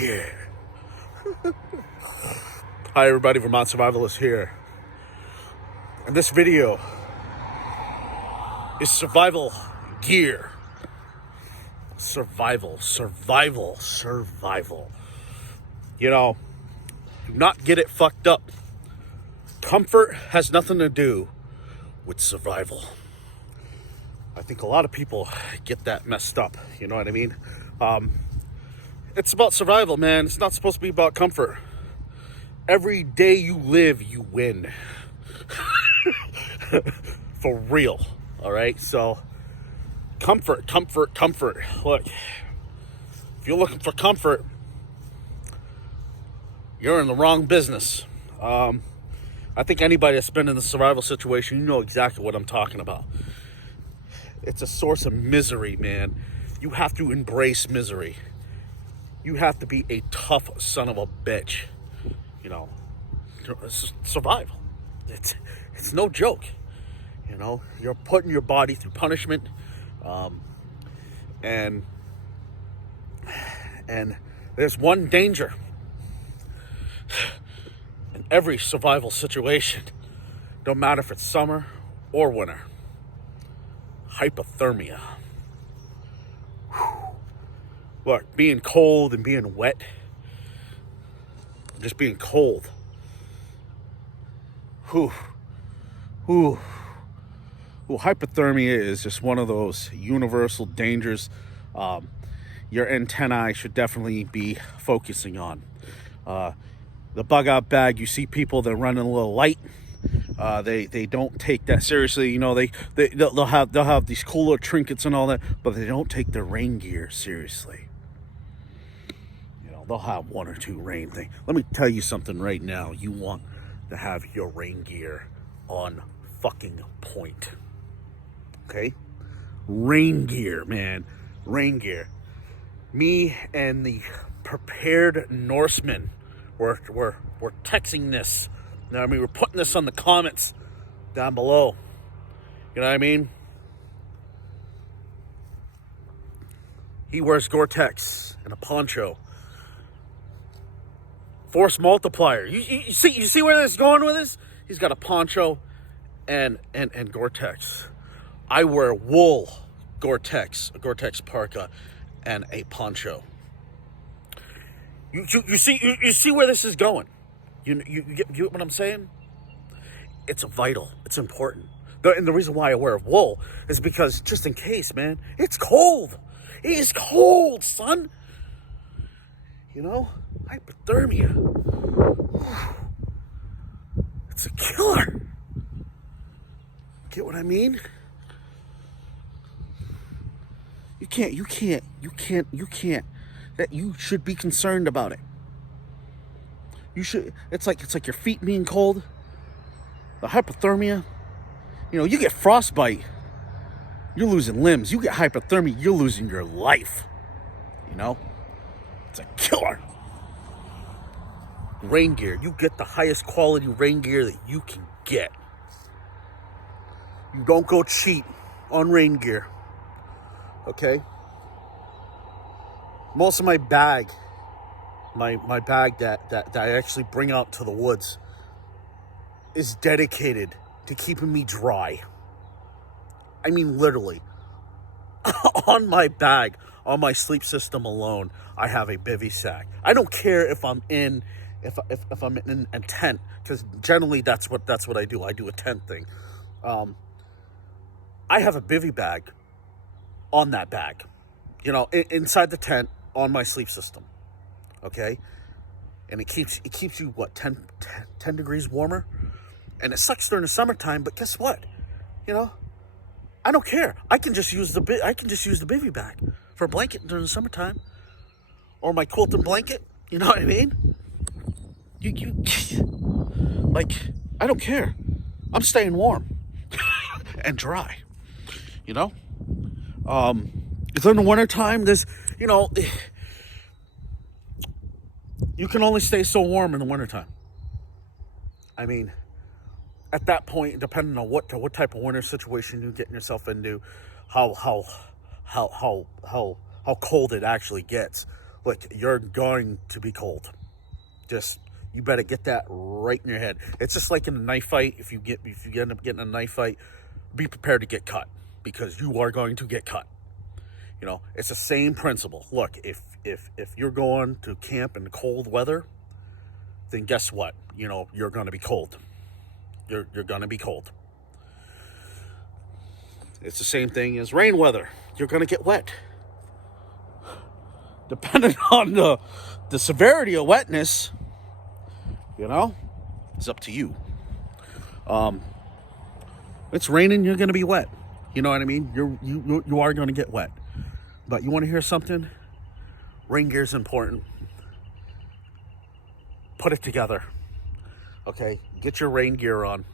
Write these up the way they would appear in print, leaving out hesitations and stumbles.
Yeah. Hi everybody, Vermont Survivalist here. And this video is survival gear. Survival. You know, do not get it fucked up. Comfort has nothing to do with survival. I think a lot of people get that messed up. You know what I mean? It's about survival, man. It's not supposed to be about comfort. Every day you live, you win. For real. All right? So, comfort. Look, if you're looking for comfort, you're in the wrong business. I think anybody that's been in the survival situation, you know exactly what I'm talking about. It's a source of misery, man. You have to embrace misery. You have to be a tough son of a bitch. You know, survival. It's no joke. You know, you're putting your body through punishment, and there's one danger in every survival situation. Don't matter if it's summer or winter. Hypothermia. Look, being cold and being wet, just being cold. Hypothermia is just one of those universal dangers your antennae should definitely be focusing on. The bug out bag, you see people that are running a little light. They don't take that seriously. You know, they'll have these cooler trinkets and all that, but they don't take their rain gear seriously. You know, they'll have one or two rain things. Let me tell you something right now. You want to have your rain gear on fucking point. Okay? Rain gear, man. Rain gear. Me and the prepared Norsemen we're texting this. You know what I mean? We're putting this on the comments down below. You know what I mean? He wears Gore-Tex and a poncho. Force multiplier. You see where this is going with this? He's got a poncho and Gore-Tex. I wear wool Gore-Tex, a Gore-Tex parka, and a poncho. You see where this is going? You get what I'm saying? It's vital. It's important. And the reason why I wear wool is because just in case, man, it's cold. It is cold, son. You know, hypothermia. It's a killer. Get what I mean? You can't. That you should be concerned about it. You should. It's like your feet being cold. The hypothermia. You know, you get frostbite, you're losing limbs. You get hypothermia, you're losing your life. You know, it's a killer. Rain gear. You get the highest quality rain gear that you can get. You don't go cheap on rain gear. Okay? Most of my bag, my bag that I actually bring out to the woods is dedicated to keeping me dry. I mean, literally. On my bag, on my sleep system alone, I have a bivy sack. I don't care if I'm in a tent, because generally that's what I do. I do a tent thing. I have a bivy bag on that bag. You know, inside the tent on my sleep system. Okay? And it keeps you, what, 10 degrees warmer? And it sucks during the summertime, but guess what? You know, I don't care. I can just use the bivy bag for a blanket during the summertime, or my quilted blanket. You know what I mean? You like, I don't care. I'm staying warm and dry. You know, it's in the wintertime. You know, you can only stay so warm in the wintertime. I mean, at that point, depending on what type of winter situation you're getting yourself into, how cold it actually gets, look, you're going to be cold. Just, you better get that right in your head. It's just like in a knife fight. If you end up getting a knife fight, be prepared to get cut, because you are going to get cut. You know, it's the same principle. Look, if you're going to camp in cold weather, then guess what? You know, you're going to be cold. You're going to be cold. It's the same thing as rain weather. You're going to get wet. Depending on the severity of wetness, you know, it's up to you. It's raining, you're going to be wet. You know what I mean? You are going to get wet. But you want to hear something? Rain gear is important. Put it together. Okay? Get your rain gear on.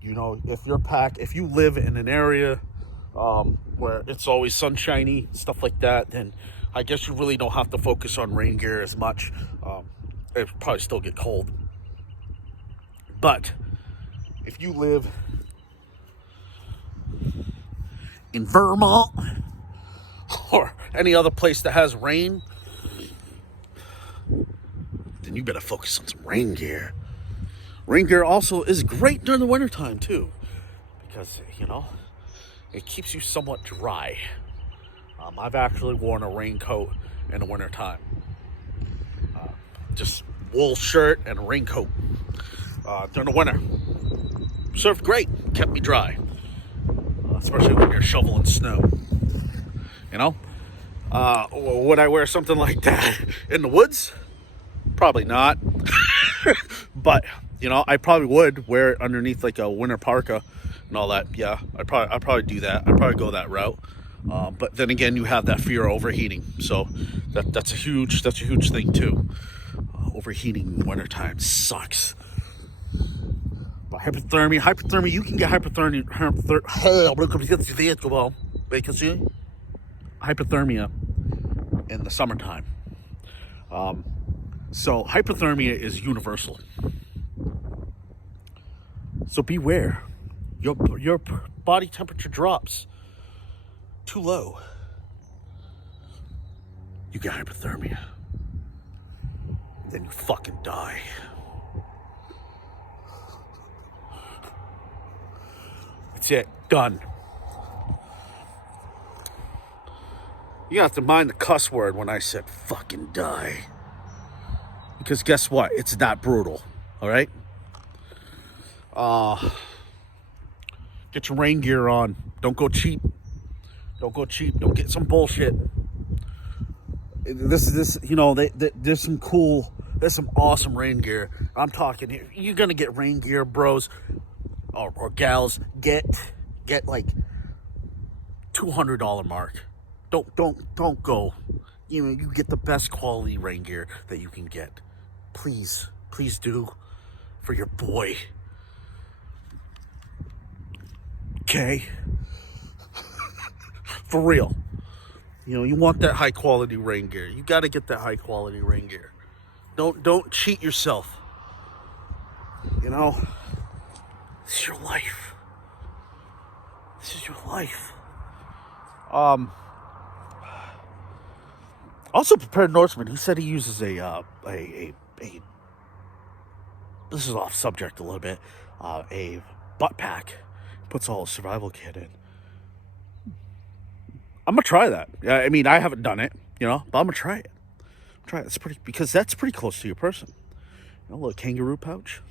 You know, if you live in an area where it's always sunshiny, stuff like that, then I guess you really don't have to focus on rain gear as much. It probably still get cold. But if you live in Vermont or any other place that has rain, then you better focus on some rain gear. Rain gear also is great during the wintertime too, because, you know, it keeps you somewhat dry. I've actually worn a raincoat in the wintertime. Just wool shirt and a raincoat during the winter. Served great, kept me dry. Especially when you're shoveling snow. You know? Would I wear something like that in the woods? Probably not. But, you know, I probably would wear it underneath like a winter parka and all that. Yeah, I'd probably do that. I'd probably go that route. But then again, you have that fear of overheating. So that's a huge thing too. Overheating in the wintertime sucks. But hypothermia, you can get hypothermia in the summertime. So hypothermia is universal. So beware. Your body temperature drops too low, you get hypothermia. Then you fucking die. That's it. Done. You have to mind the cuss word when I said fucking die. Because guess what? It's that brutal. Alright? Get your rain gear on. Don't go cheap. Don't go cheap. Don't get some bullshit. There's some awesome rain gear. I'm talking, you're gonna get rain gear, bros or gals. Get like $200 mark. Don't go. You know, you get the best quality rain gear that you can get. Please do, for your boy. Okay. For real. You know, you want that high quality rain gear. You got to get that high quality rain gear. Don't cheat yourself. You know, this is your life. This is your life. Also, Prepared Norseman, he said he uses a this is off subject a little bit, a butt pack. Puts all his survival kit in. I'm gonna try that. Yeah, I mean, I haven't done it, you know, but I'm gonna try it. It's pretty, because that's pretty close to your person. You know, a little kangaroo pouch.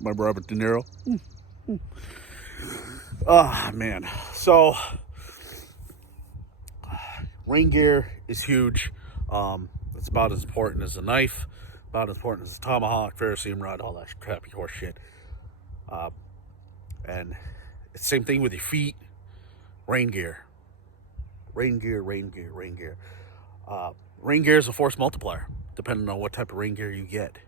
My Robert De Niro. Oh, man. So, rain gear is huge. It's about as important as a knife, about as important as a tomahawk, ferrocerium rod, all that crappy horse shit. And it's the same thing with your feet. Rain gear. Rain gear. Rain gear is a force multiplier, depending on what type of rain gear you get.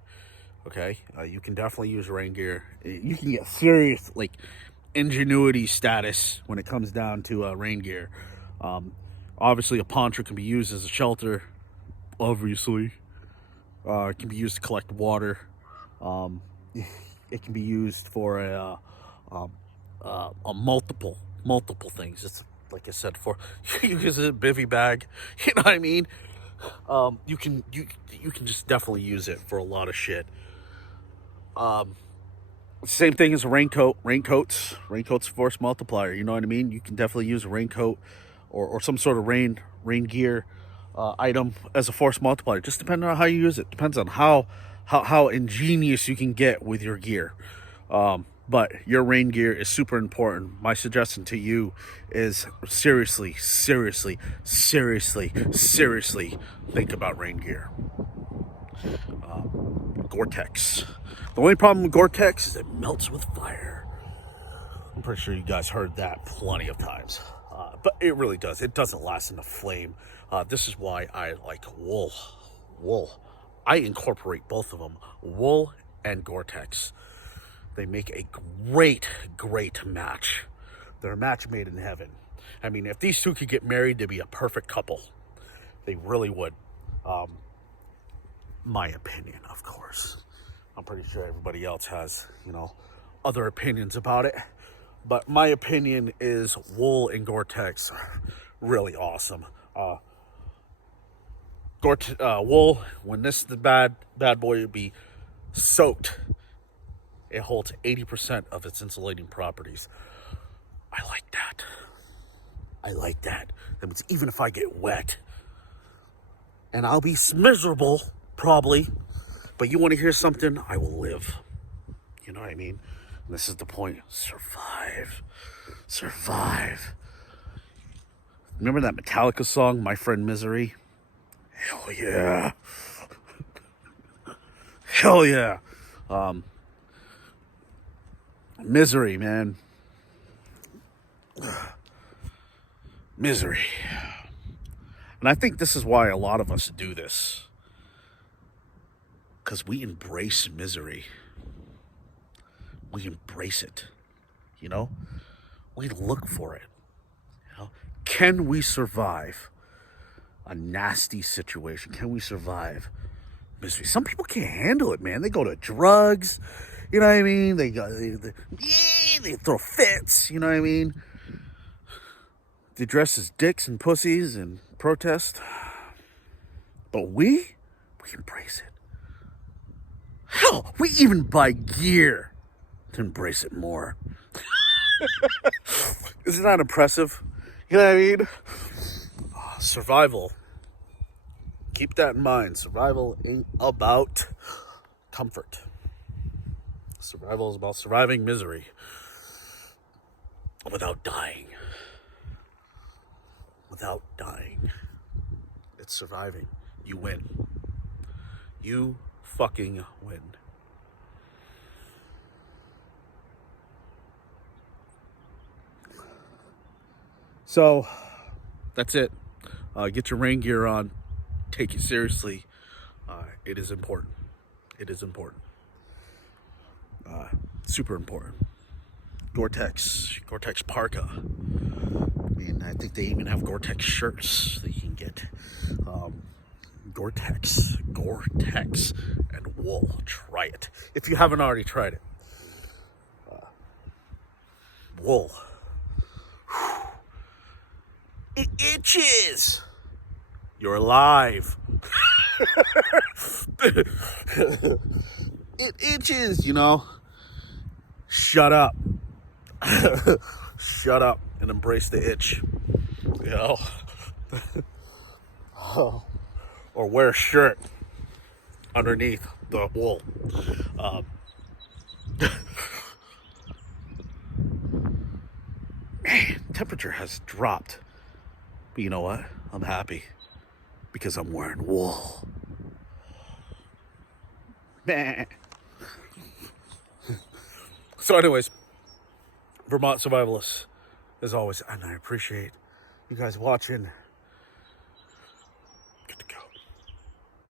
Okay? You can definitely use rain gear. You can get serious, like, ingenuity status when it comes down to rain gear. Obviously, a poncho can be used as a shelter. Obviously. It can be used to collect water. It can be used for a multiple multiple things. It's like I said before, you use a bivy bag. You know what I mean? You can just definitely use it for a lot of shit. Same thing as a raincoat. Raincoats force multiplier. You know what I mean? You can definitely use a raincoat or some sort of rain gear item as a force multiplier. Just depending on how you use it. Depends on how ingenious you can get with your gear. But your rain gear is super important. My suggestion to you is seriously think about rain gear. Gore-Tex. The only problem with Gore-Tex is it melts with fire. I'm pretty sure you guys heard that plenty of times. But it really does. It doesn't last in the flame. This is why I like wool. I incorporate both of them, wool and Gore-Tex. They make a great match. They're a match made in heaven. I mean, if these two could get married, they'd be a perfect couple. They really would. My opinion, of course. I'm pretty sure everybody else has, other opinions about it. But my opinion is wool and Gore-Tex are really awesome. Wool, when the bad boy would be soaked, it holds 80% of its insulating properties. I like that. That means even if I get wet, and I'll be miserable, probably, but you want to hear something? I will live. You know what I mean? And this is the point. Survive. Remember that Metallica song, My Friend Misery? Hell yeah. Hell yeah. Misery, man. Misery. And I think this is why a lot of us do this. Because we embrace misery. We embrace it. We look for it. Can we survive a nasty situation? Can we survive misery? Some people can't handle it, man. They go to drugs. You know what I mean? They throw fits. You know what I mean? They dress as dicks and pussies and protest. But we embrace it. Hell, we even buy gear to embrace it more. Isn't that impressive? You know what I mean? Survival. Keep that in mind. Survival ain't about comfort. Survival is about surviving misery without dying. It's surviving. You win. You fucking win. So, that's it. Get your rain gear on. Take it seriously. It is important. Super important. Gore-Tex parka. I mean, I think they even have Gore-Tex shirts that you can get. Gore-Tex, and wool. Try it if you haven't already tried it. Wool. It itches. You're alive. It itches, Shut up. Shut up and embrace the itch. Or wear a shirt underneath the wool. Man, temperature has dropped. But you know what? I'm happy because I'm wearing wool. Man. So anyways, Vermont Survivalists, as always, and I appreciate you guys watching.